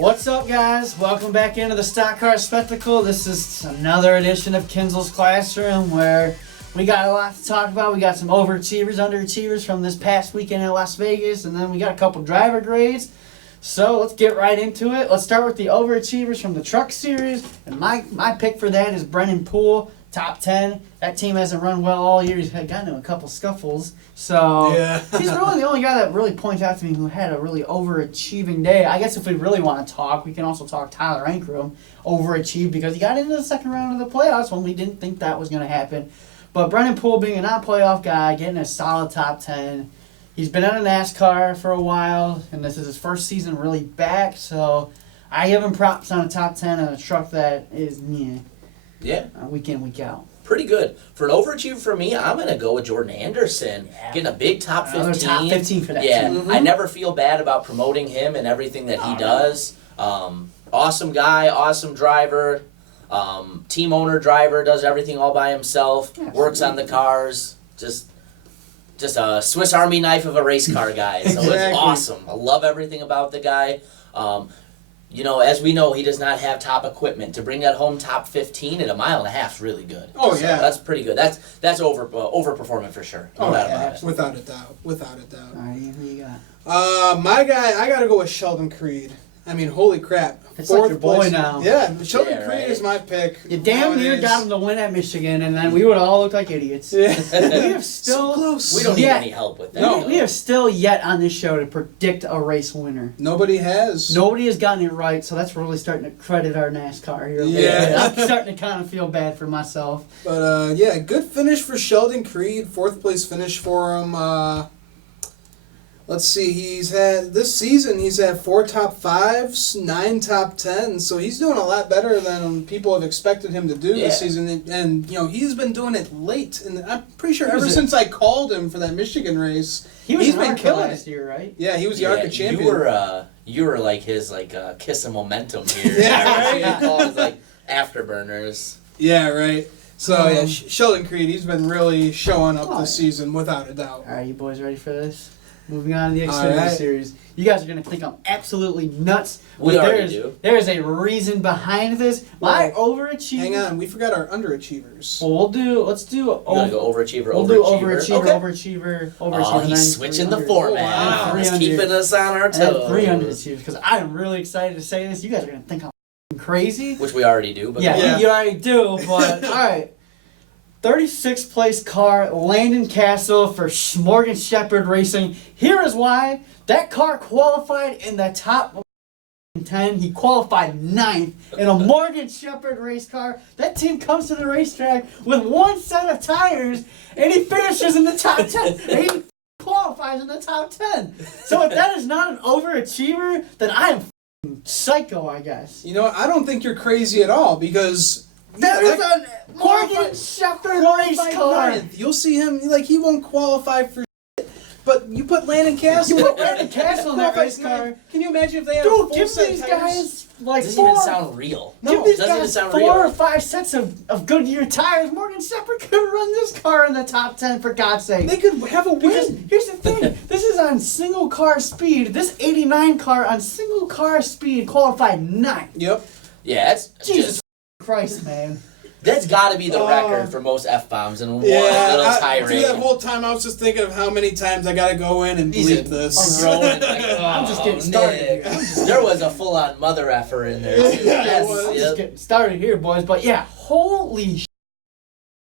What's up, guys? Welcome back into the Stock Car Spectacle. This is another edition of Kinzels Classroom where we got a lot to talk about. We got some overachievers, underachievers from this past weekend in Las Vegas, and then we got a couple driver grades. So let's get right into it. Let's start with the overachievers from the Truck Series, and my pick for that is Brennan Poole, top 10. That team hasn't run well all year. He's gotten into a couple scuffles. So he's really the only guy that really points out to me who had a really overachieving day. I guess if we really want to talk, we can also talk Tyler Ankrum overachieved because he got into the second round of the playoffs when we didn't think that was going to happen. But Brennan Poole being a non-playoff guy, getting a solid top 10. He's been out of NASCAR for a while, and this is his first season really back. So I give him props on a top 10 on a truck that is week in, week out. Pretty good. For an overachiever for me, I'm going to go with Jordan Anderson. Yeah. Getting a big top 15. Another top 15 for that team. Mm-hmm. I never feel bad about promoting him and everything that he does. Awesome guy, awesome driver. Team owner driver, does everything all by himself. Absolutely. Works on the cars. Just a Swiss Army knife of a race car guy. So It's awesome. I love everything about the guy. As we know, he does not have top equipment. To bring that home top 15 at a mile and a half is really good. Oh, so yeah. That's pretty good. That's overperforming for sure. No doubt about it. Without a doubt. Without a doubt. All right, who you got? My guy, I got to go with Sheldon Creed. I mean, holy crap. It's like your boy now. Yeah, Sheldon Creed is my pick. You damn near got him to win at Michigan, and then we would all look like idiots. Yeah. We have still... So close. We don't need any help with that. No. We have still yet on this show to predict a race winner. Nobody has. Nobody has gotten it right, so that's really starting to credit our NASCAR here. Yeah. I'm starting to kind of feel bad for myself. But, good finish for Sheldon Creed. 4th place finish for him. Let's see, this season he's had 4 top 5s, 9 top 10s, so he's doing a lot better than people have expected him to do this season. And he's been doing it late, and I'm pretty sure ever since I called him for that Michigan race, he's been killing last year, right? Yeah, he was the ARCA champion. You were like his kiss of momentum here. Yeah, right. Called afterburners. Yeah, right. So Sheldon Creed, he's been really showing up this season without a doubt. All right, you boys ready for this? Moving on to the Xfinity Series. You guys are going to think I'm absolutely nuts. We already do. There is a reason behind this. My overachiever... Hang on, we forgot our underachievers. Well, let's do... You want to go overachiever, We'll do overachiever. Oh, he's switching the format. Wow. He's keeping us on our toes. 3 underachievers, because I am really excited to say this. You guys are going to think I'm crazy. Which we already do. But you already do, but all right. 36th place car, Landon Castle for Morgan Shepherd Racing. Here is why. That car qualified in the top 10. He qualified 9th in a Morgan Shepherd race car. That team comes to the racetrack with 1 set of tires, and he finishes in the top 10. And he qualifies in the top 10. So if that is not an overachiever, then I am psycho, I guess. You know what? I don't think you're crazy at all because... That is a Morgan Shepherd race car. 9th. You'll see him, he won't qualify for shit. But you put Landon Castle. You put Landon Castle in that race car. Can you imagine if they had a full give set these of guys like doesn't even sound real. Give these doesn't guys even sound 4 real. or 5 sets of Goodyear tires. Morgan Shepherd could run this car in the top 10 for God's sake. They could have a Because win. here's the thing. This is on single car speed. This 89 car on single car speed qualified 9th. Yep. Yeah, it's Jesus Christ, man. That's got to be the record for most F-bombs in one little tirade. Through that whole time, I was just thinking of how many times I got to go in and bleep this. I'm just getting started here. There was a full-on mother effer in there, too. I'm just getting started here, boys. But yeah, holy shit.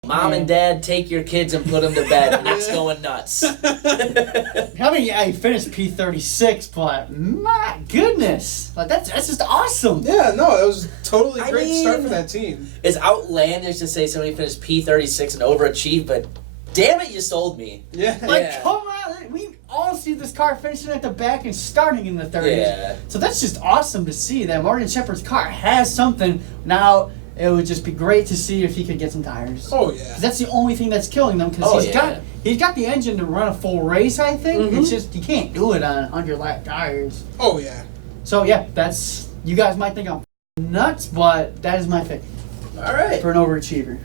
Mom and Dad, take your kids and put them to bed. Nick's going nuts. I mean, he finished P36, but my goodness. That's just awesome. Yeah, no, it was totally great start for that team. It's outlandish to say somebody finished P36 and overachieved, but damn it, you sold me. Yeah. Come on. We all see this car finishing at the back and starting in the 30s. Yeah. So that's just awesome to see that Morgan Shepherd's car has something. Now, it would just be great to see if he could get some tires. Oh, yeah. 'Cause that's the only thing that's killing them. Because he's got the engine to run a full race, I think. Mm-hmm. It's just, you can't do it on under-lap tires. Oh, yeah. So, yeah, that's... You guys might think I'm nuts, but that is my pick. All right. For an overachiever.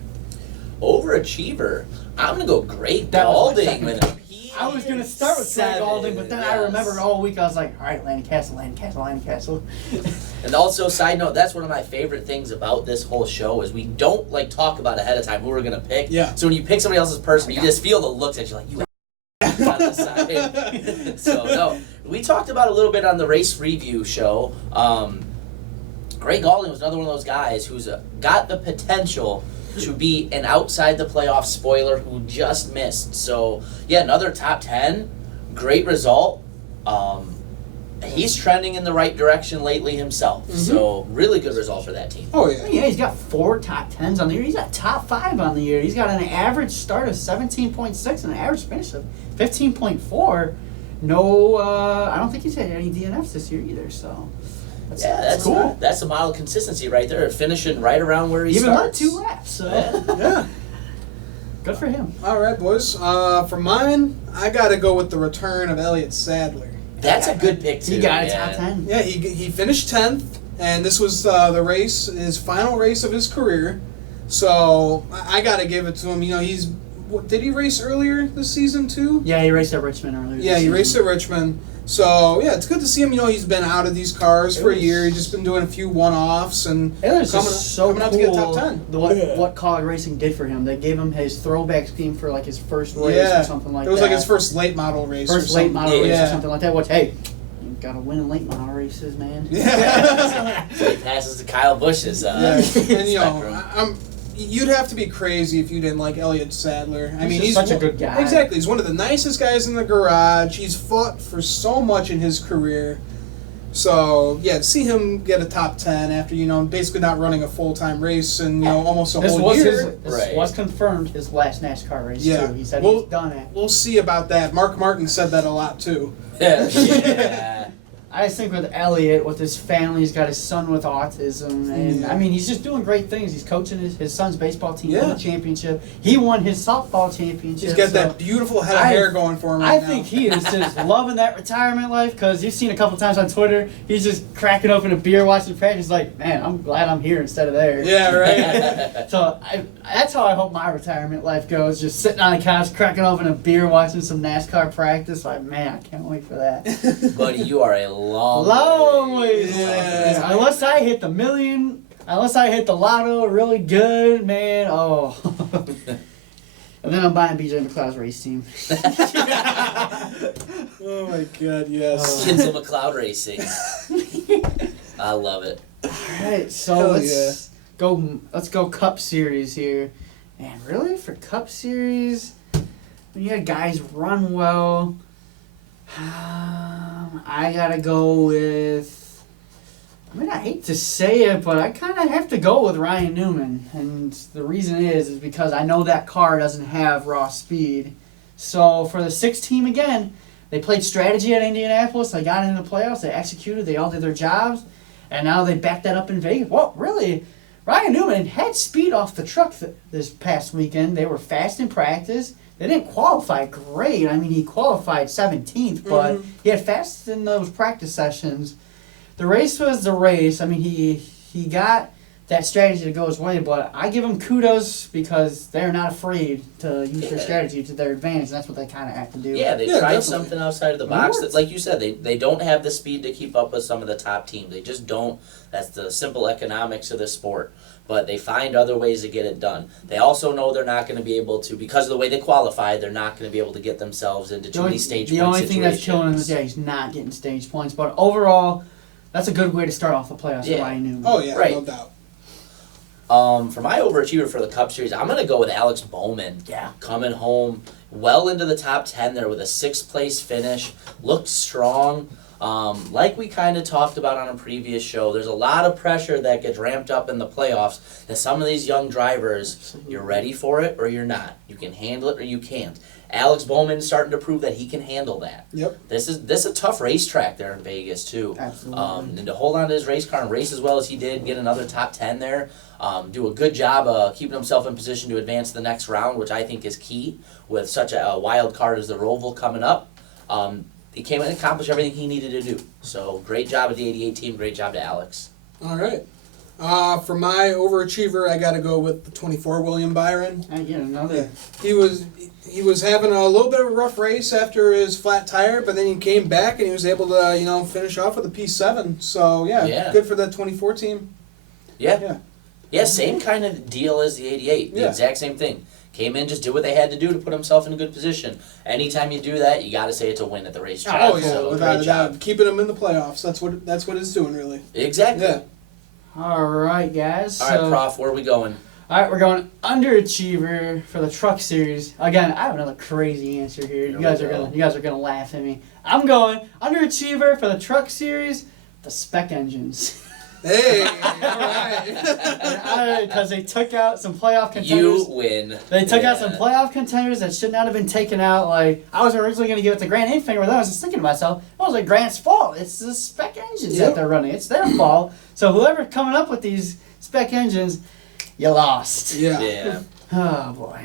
Overachiever. I'm going to go Great That was my Balding second with a I was gonna start with Greg 7, Galding, but then I yes. remembered all week I was like, all right, Landon Castle. And also, side note, that's one of my favorite things about this whole show is we don't like talk about ahead of time who we're gonna pick. Yeah. So when you pick somebody else's person, you just feel the looks at you like you on the side. So no, we talked about a little bit on the race review show. Greg Galding was another one of those guys who's got the potential to be an outside the playoff spoiler who just missed. So yeah, another top 10, great result. He's trending in the right direction lately himself. Mm-hmm. So really good result for that team. Oh yeah. Yeah, he's got 4 top 10s on the year. He's got top 5 on the year. He's got an average start of 17.6 and an average finish of 15.4. No, I don't think he's had any DNFs this year either. So That's cool. That's a model of consistency right there, finishing right around where he Even led starts. 2 laps. So Yeah. good for him. All right, boys. For mine, I got to go with the return of Elliott Sadler. That's a good pick too. He got a yeah. top 10. Yeah, he finished 10th, and this was the race, his final race of his career. So I got to give it to him. You know, did he race earlier this season too? Yeah, he raced at Richmond earlier. Yeah, he raced at Richmond. So yeah, it's good to see him. You know, he's been out of these cars for a year. He's just been doing a few one-offs and It was coming, just so coming cool out to get top 10. what college racing did for him. They gave him his throwback scheme for like his first race Yeah, or something like that. it was like his first late model race. or first something. late model race Yeah. or something like that. Which, hey, you gotta win in late model races, man. Yeah. So he passes to Kyle Busch's Yeah, and you spectrum. know, you'd have to be crazy if you didn't like Elliott Sadler. I mean, He's just such a good guy. Exactly, he's one of the nicest guys in the garage. He's fought for so much in his career. So yeah, to see him get a top 10 after basically not running a full-time race and almost a This whole was year. this Right. was confirmed his last NASCAR race Yeah. too. He said Well- he's done it. We'll see about that. Mark Martin said that a lot too. Yeah. I just think with Elliott, with his family, he's got his son with autism, and Yeah. I mean, he's just doing great things. He's coaching his son's baseball team won Yeah. the championship. He won his softball championship. He's got so that beautiful head of I- hair going for him I right now. think he is just loving that retirement life because you've seen a couple times on Twitter, he's just cracking open a beer watching practice like, man, I'm glad I'm here instead of there. Yeah, right. So that's how I hope my retirement life goes, just sitting on the couch, cracking open a beer, watching some NASCAR practice. Like, man, I can't wait for that. Buddy, you are a long Ways Yeah. away. Unless I hit the million, unless I hit the lotto really good, man, oh. And then I'm buying BJ McLeod's race team. Oh my God, yes. Kinsel McLeod Racing. I love it. Alright, so Hell let's go Cup Series here. And really, for Cup Series, when you had guys run well, I gotta go with, I mean, I hate to say it, but I kind of have to go with Ryan Newman. And the reason is because I know that car doesn't have raw speed. So for the 6 team again, they played strategy at Indianapolis. They got into the playoffs. They executed. They all did their jobs. And now they backed that up in Vegas. Well, really, Ryan Newman had speed off the truck this past weekend. They were fast in practice. They didn't qualify great. I mean, he qualified 17th, but he had fast in those practice sessions. The race was the race. I mean, he got that strategy to go his way, but I give him kudos because they're not afraid to use their strategy to their advantage. That's what they kind of have to do. Yeah, they Yeah, tried definitely. something outside of the box. That, like you said, they don't have the speed to keep up with some of the top teams. They just don't. That's the simple economics of this sport. But they find other ways to get it done. They also know they're not going to be able to, because of the way they qualify, they're not going to be able to get themselves into too many stage The point only thing that's killing him is, situations. he's not getting stage points. But overall, that's a good way to start off the playoffs Yeah. for Ryan Newman. Oh yeah, Right. no doubt. For my overachiever for the Cup Series, I'm going to go with Alex Bowman. Yeah. Coming home well into the top 10 there with a 6th place finish. Looked strong. Like we kind of talked about on a previous show, there's a lot of pressure that gets ramped up in the playoffs. And some of these young drivers, you're ready for it or you're not. You can handle it or you can't. Alex Bowman's starting to prove that he can handle that. Yep. This is a tough racetrack there in Vegas too. Absolutely. And to hold on to his race car and race as well as he did, get another top 10 there, do a good job keeping himself in position to advance to the next round, which I think is key with such a wild card as the Roval coming up. He came and accomplished everything he needed to do. So great job at the 88 team, great job to Alex. All right. For my overachiever, I got to go with the 24 William Byron. I get another. He was having a little bit of a rough race after his flat tire, but then he came back and he was able to finish off with a P7. So yeah. Good for that 24 team. Yeah, same kind of deal as the 88. The exact same thing. Came in, just did what they had to do to put himself in a good position. Anytime you do that, you got to say it's a win at the racetrack. Oh yeah, so, without a doubt, keeping him in the playoffs. That's what it's doing, really. Exactly. Yeah. All right, guys. All right, Prof, where are we going? All right, we're going Underachiever for the Truck Series. Again, I have another crazy answer here. You guys are gonna laugh at me. I'm going Underachiever for the Truck Series, the spec engines. Hey, all right. Because they took out some playoff contenders. You win. They took out some playoff contenders that should not have been taken out. Like, I was originally going to give it to Grant Infinger, but then I was just thinking to myself, it was like Grant's fault. It's the spec engines that they're running. It's their fault. So whoever's coming up with these spec engines, you lost. Yeah. Oh, boy.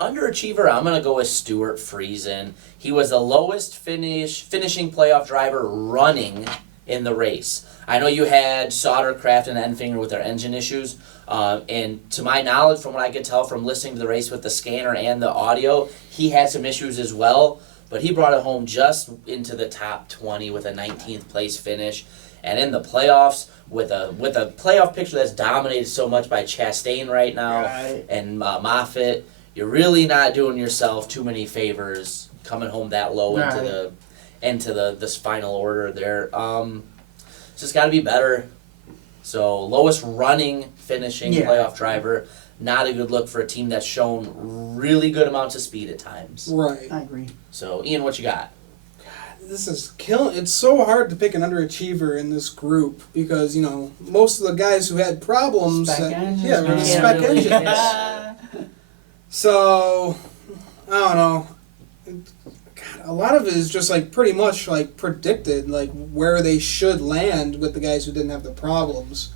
Underachiever, I'm going to go with Stuart Friesen. He was the lowest finishing playoff driver running in the race. I know you had Sauter, Kraft, and Enfinger with their engine issues, and to my knowledge, from what I could tell from listening to the race with the scanner and the audio, he had some issues as well, but he brought it home just into the top 20 with a 19th place finish. And in the playoffs, with a playoff picture that's dominated so much by Chastain right now and Moffitt, you're really not doing yourself too many favors coming home that low into the final order there. It's just got to be better. So lowest running finishing playoff driver, not a good look for a team that's shown really good amounts of speed at times. Right. I agree. So Ian, what you got? This is killing. It's so hard to pick an underachiever in this group because most of the guys who had problems, spec engines, were the spec engines. So I don't know. God, a lot of it is just pretty much predicted, where they should land with the guys who didn't have the problems.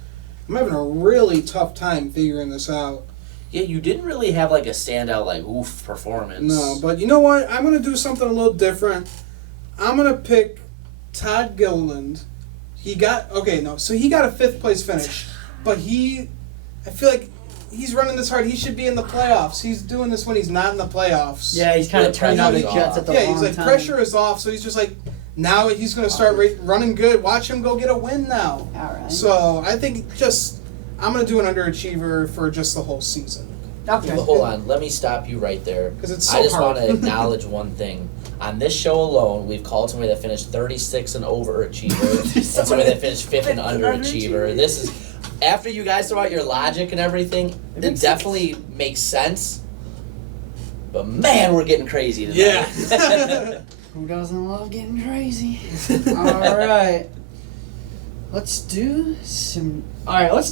I'm having a really tough time figuring this out. Yeah, you didn't really have a standout oof performance. No, but you know what? I'm gonna do something a little different. I'm gonna pick Todd Gilliland. So he got a 5th place finish, but I feel like he's running this hard. He should be in the playoffs. He's doing this when he's not in the playoffs. Yeah, he's kind of turning out his jets at the wrong time. Yeah, he's pressure is off, so he's just now he's going to start running good. Watch him go get a win now. All right. So I think I'm going to do an underachiever for just the whole season. Okay. But hold on, let me stop you right there. Because it's so I just hard. want to acknowledge one thing. On this show alone, we've called somebody that finished 36 an overachiever and somebody that finished 5th an underachiever. This is... After you guys throw out your logic and everything, it definitely makes sense. But man, we're getting crazy tonight. Yeah. Who doesn't love getting crazy? All right. Let's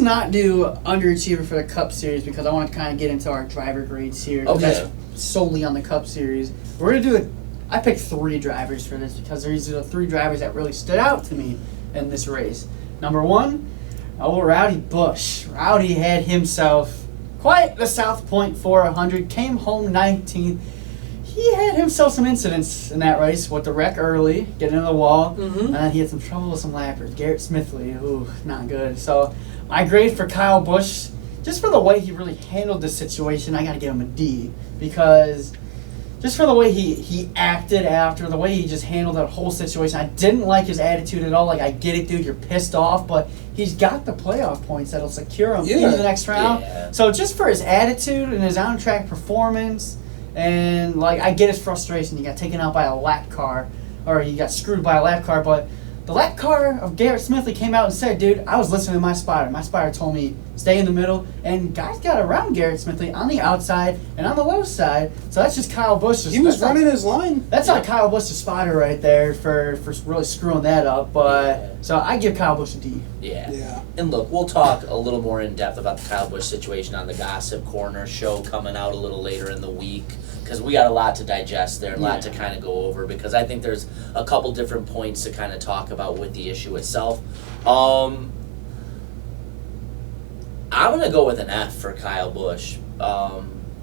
not do Underachiever for the Cup Series because I want to kind of get into our driver grades here. Okay. That's solely on the Cup Series. We're going to do I picked 3 drivers for this because these are the 3 drivers that really stood out to me in this race. Number 1, Rowdy Busch. Rowdy had himself quite the South Point 400, came home 19th. He had himself some incidents in that race with the wreck early, getting into the wall, and then he had some trouble with some lappers. Garrett Smithley, not good. So my grade for Kyle Busch, just for the way he really handled this situation, I got to give him a D because just for the way he acted after, the way he just handled that whole situation. I didn't like his attitude at all. I get it, dude, you're pissed off, but he's got the playoff points that'll secure him into the next round. Yeah. So just for his attitude and his on-track performance, and I get his frustration. He got taken out by a lap car, or he got screwed by a lap car, but the lap car of Garrett Smithley came out and said, dude, I was listening to my spotter. My spotter told me, stay in the middle. And guys got around Garrett Smithley on the outside and on the low side. So that's just Kyle Busch's. He was running his line. That's not Kyle Busch's spotter right there for really screwing that up. But so I give Kyle Busch a D. Yeah. And look, we'll talk a little more in depth about the Kyle Busch situation on the Gossip Corner show coming out a little later in the week. Because we got a lot to digest there, a lot to kind of go over, because I think there's a couple different points to kind of talk about with the issue itself. I'm going to go with an F for Kyle Busch,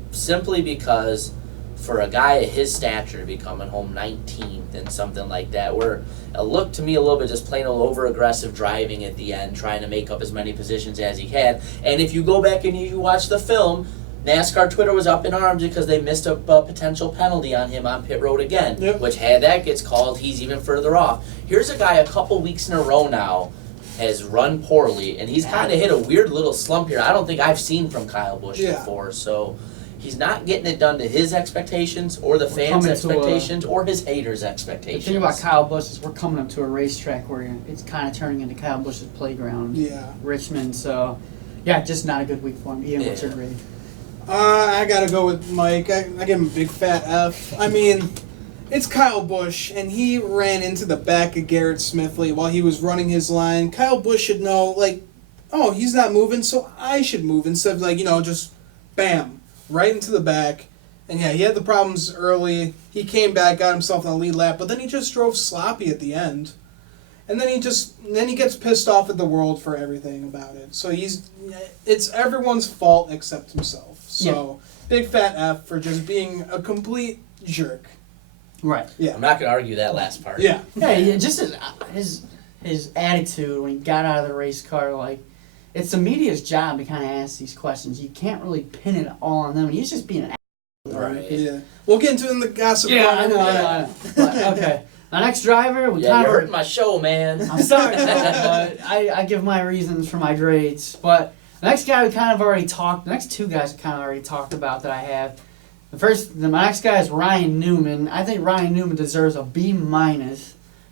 simply because for a guy of his stature to be coming home 19th and something like that, where it looked to me a little bit just plain old over-aggressive driving at the end, trying to make up as many positions as he had. And if you go back and you watch the film, NASCAR Twitter was up in arms because they missed a potential penalty on him on pit road again, which had that gets called, he's even further off. Here's a guy a couple weeks in a row now has run poorly, and he's kind of hit a weird little slump here I don't think I've seen from Kyle Busch before. So he's not getting it done to his expectations or the fans' expectations or his haters' expectations. The thing about Kyle Busch is we're coming up to a racetrack where it's kind of turning into Kyle Busch's playground. Yeah. Richmond, so yeah, just not a good week for him. Ian, what's your grade? I gotta go with Mike. I give him a big fat F. I mean, it's Kyle Busch, and he ran into the back of Garrett Smithley while he was running his line. Kyle Busch should know, like, oh, he's not moving, so I should move, instead of, like, just bam, right into the back. And yeah, he had the problems early. He came back, got himself in the lead lap, but then he just drove sloppy at the end. And then he gets pissed off at the world for everything about it. So it's everyone's fault except himself. So big fat F for just being a complete jerk. Right. Yeah. I'm not going to argue that last part. Yeah. Yeah, just his attitude when he got out of the race car, like, it's the media's job to kind of ask these questions. You can't really pin it all on them. He's just being an asshole. Right. Yeah. We'll get into it in the gossip. Yeah, I know. But, okay. Our next driver, you're hurting my show, man. I'm sorry, but I give my reasons for my grades. But the next guy the next two guys we kind of already talked about that I have. My next guy is Ryan Newman. I think Ryan Newman deserves a B-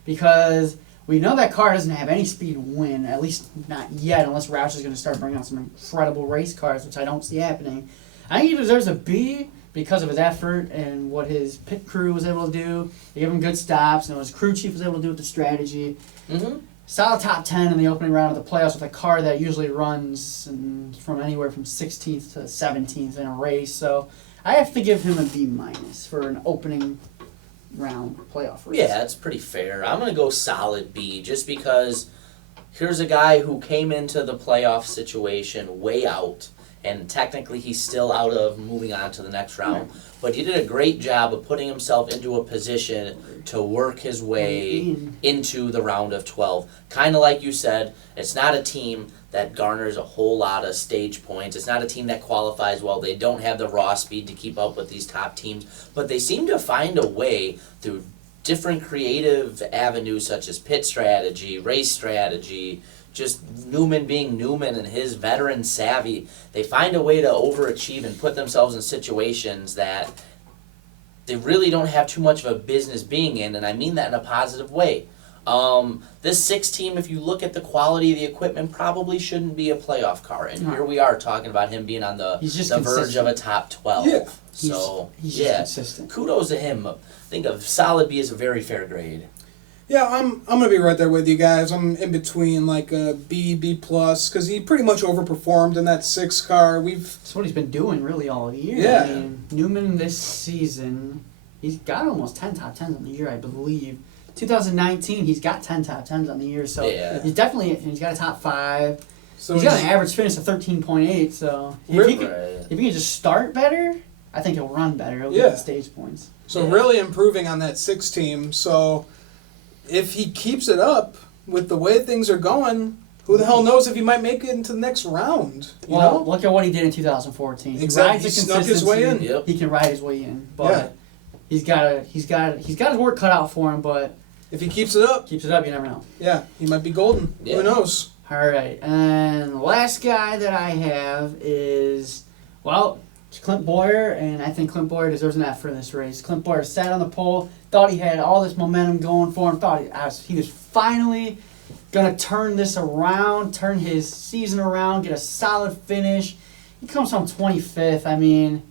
because we know that car doesn't have any speed to win, at least not yet, unless Roush is going to start bringing out some incredible race cars, which I don't see happening. I think he deserves a B because of his effort and what his pit crew was able to do. They gave him good stops, and what his crew chief was able to do with the strategy. Mm-hmm. Solid top 10 in the opening round of the playoffs with a car that usually runs from anywhere from 16th to 17th in a race. So I have to give him a B- for an opening round playoff race. Yeah, that's pretty fair. I'm going to go solid B just because here's a guy who came into the playoff situation way out, and technically he's still out of moving on to the next round. But he did a great job of putting himself into a position to work his way into the round of 12. Kind of like you said, it's not a team that garners a whole lot of stage points. It's not a team that qualifies well. They don't have the raw speed to keep up with these top teams. But they seem to find a way through different creative avenues such as pit strategy, race strategy, just Newman being Newman and his veteran savvy. They find a way to overachieve and put themselves in situations that they really don't have too much of a business being in, and I mean that in a positive way. This 6 team, if you look at the quality of the equipment, probably shouldn't be a playoff car. And here we are talking about him being on the verge of a top 12. Yeah. So, he's just consistent. Kudos to him. I think a solid B is a very fair grade. Yeah, I'm gonna be right there with you guys. I'm in between like a B because he pretty much overperformed in that 6 car. That's what he's been doing really all year. Yeah. I mean, Newman this season, he's got almost 10 top 10s on the year, I believe. 2019, he's got 10 top 10s on the year, so he's got a top 5. So he's got an average finish of 13.8. So if he can just start better, I think he'll run better. He'll get the stage points. So really improving on that 6 team. So if he keeps it up with the way things are going, who the hell knows if he might make it into the next round? You know? Look at what he did in 2014. Exactly, he snuck his way in. Yep. He can ride his way in, but he's got his work cut out for him. But if he keeps it up, you never know. Yeah, he might be golden. Yeah. Who knows? All right, and the last guy that I have is it's Clint Bowyer, and I think Clint Bowyer deserves an F for this race. Clint Bowyer sat on the pole, thought he had all this momentum going for him, thought he was finally going to turn this around, turn his season around, get a solid finish. He comes home 25th. I mean,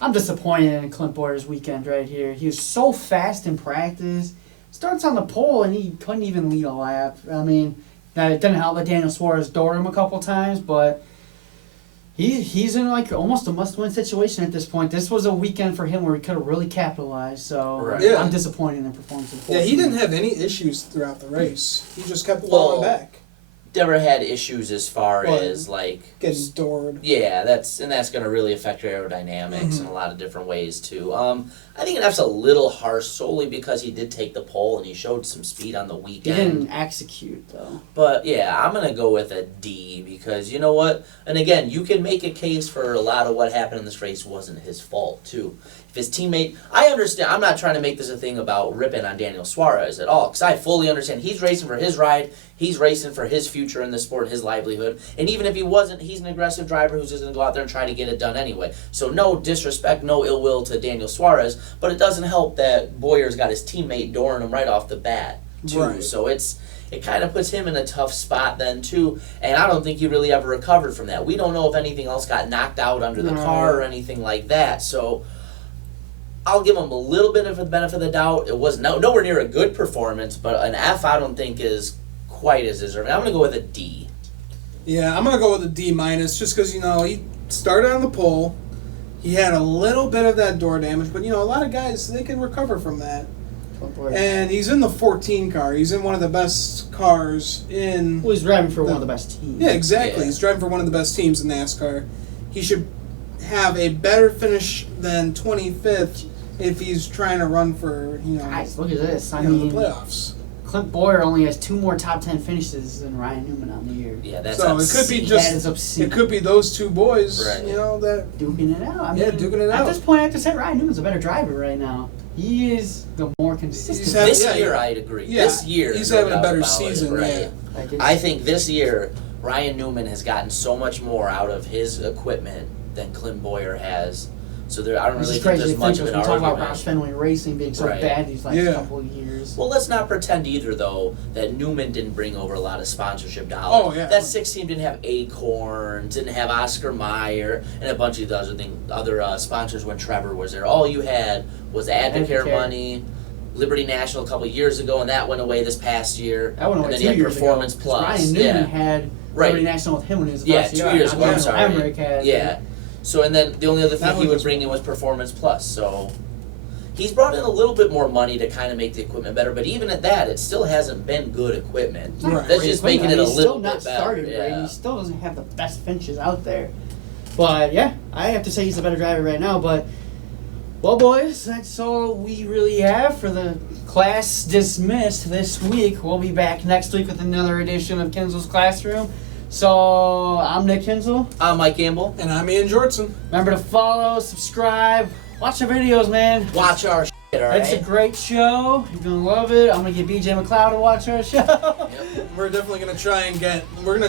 I'm disappointed in Clint Bowyer's weekend right here. He was so fast in practice. Starts on the pole, and he couldn't even lead a lap. I mean, it didn't help that Daniel Suarez doored him a couple times, but he's in like almost a must-win situation at this point. This was a weekend for him where he could have really capitalized. So I'm disappointed in the performance. Yeah, he didn't have any issues throughout the race. He just kept falling back. never had issues as far Well, as like Getting doored. yeah, that's going to really affect your aerodynamics in a lot of different ways too. I think that's a little harsh solely because he did take the pole and he showed some speed on the He weekend. didn't execute though. But yeah, I'm gonna go with a D because you know what? And again, you can make a case for a lot of what happened in this race wasn't his fault too. If his teammate, I understand. I'm not trying to make this a thing about ripping on Daniel Suarez at all because I fully understand he's racing for his ride. He's racing for his future in the sport, his livelihood. And even if he wasn't, he's an aggressive driver who's just going to go out there and try to get it done anyway. So no disrespect, no ill will to Daniel Suarez, but it doesn't help that Bowyer's got his teammate dooring him right off the bat, too. Right. So it kind of puts him in a tough spot then, too. And I don't think he really ever recovered from that. We don't know if anything else got knocked out under the car or anything like that. So I'll give him a little bit of the benefit of the doubt. It was nowhere near a good performance, but an F I don't think is quite as deserving. I'm going to go with a D. Yeah, I'm gonna go with a D minus just because he started on the pole. He had a little bit of that door damage, but a lot of guys they can recover from that. And he's in the 14 car. He's in one of the best cars in. Well, he's driving for one of the best teams. Yeah, exactly. Yeah. He's driving for one of the best teams in NASCAR. He should have a better finish than 25th if he's trying to run for Guys, look at this. I the mean, playoffs. Clint Bowyer only has 2 more top 10 finishes than Ryan Newman on the year. Yeah, that's So obscene. it could be That is just obscene. it could be those two boys, Right. that Duking it out. I mean, duking it out. At this point, I have to say Ryan Newman's a better driver right now. He is the more consistent. He's having- This yeah, year, yeah. I'd agree. Yeah, This year, he's no having a doubt better about season, it, right? yeah. Like it's- I think this year, Ryan Newman has gotten so much more out of his equipment than Clint Bowyer has. So I don't This really is think crazy there's to much think of of. an We talk about Roush argument. Fenway Racing being so Right. bad these last Yeah. couple of years. Well, let's not pretend either, though, that Newman didn't bring over a lot of sponsorship dollars. Oh, yeah. That 6 team didn't have Acorn, didn't have Oscar Mayer, and a bunch of other sponsors when Trevor was there. All you had was Advocare Advocare. money, Liberty National a couple of years ago, and that went away this past year. That went away and then 2 you had years Performance ago. Plus. Ryan Newman yeah. had Right. Liberty National with him when he was Yeah, last 2 year. years ago. I'm sorry. Emmerich had. Yeah. So, and then the only other That thing he was- would bring in was Performance Plus. So, he's brought in a little bit more money to kind of make the equipment better, but even at that, it still hasn't been good equipment. It's not Right. That's great just equipment. making it a He's little still not bit better. started great. Yeah. He still doesn't have the best finishes out there. But yeah, I have to say he's a better driver right now. But well, boys, that's all we really have for the class dismissed this week. We'll be back next week with another edition of Kinzels Classroom. So I'm Nick Kinzel. I'm Mike Gamble. And I'm Ian Jortson. Remember to follow, subscribe, watch our videos, man. Watch our shit, all It's a right? great show. You're gonna love it. I'm gonna get BJ McLeod to watch our show. We're definitely gonna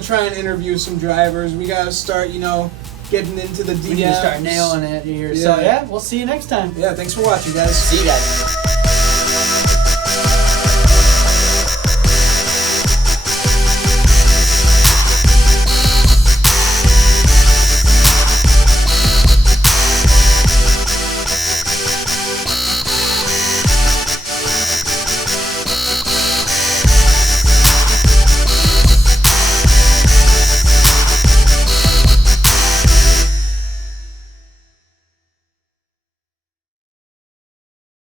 try and interview some drivers. We gotta start, getting into the DMs. We need to start nailing it here. So Yeah. yeah, we'll see you next time. Yeah, thanks for watching, guys. See you guys.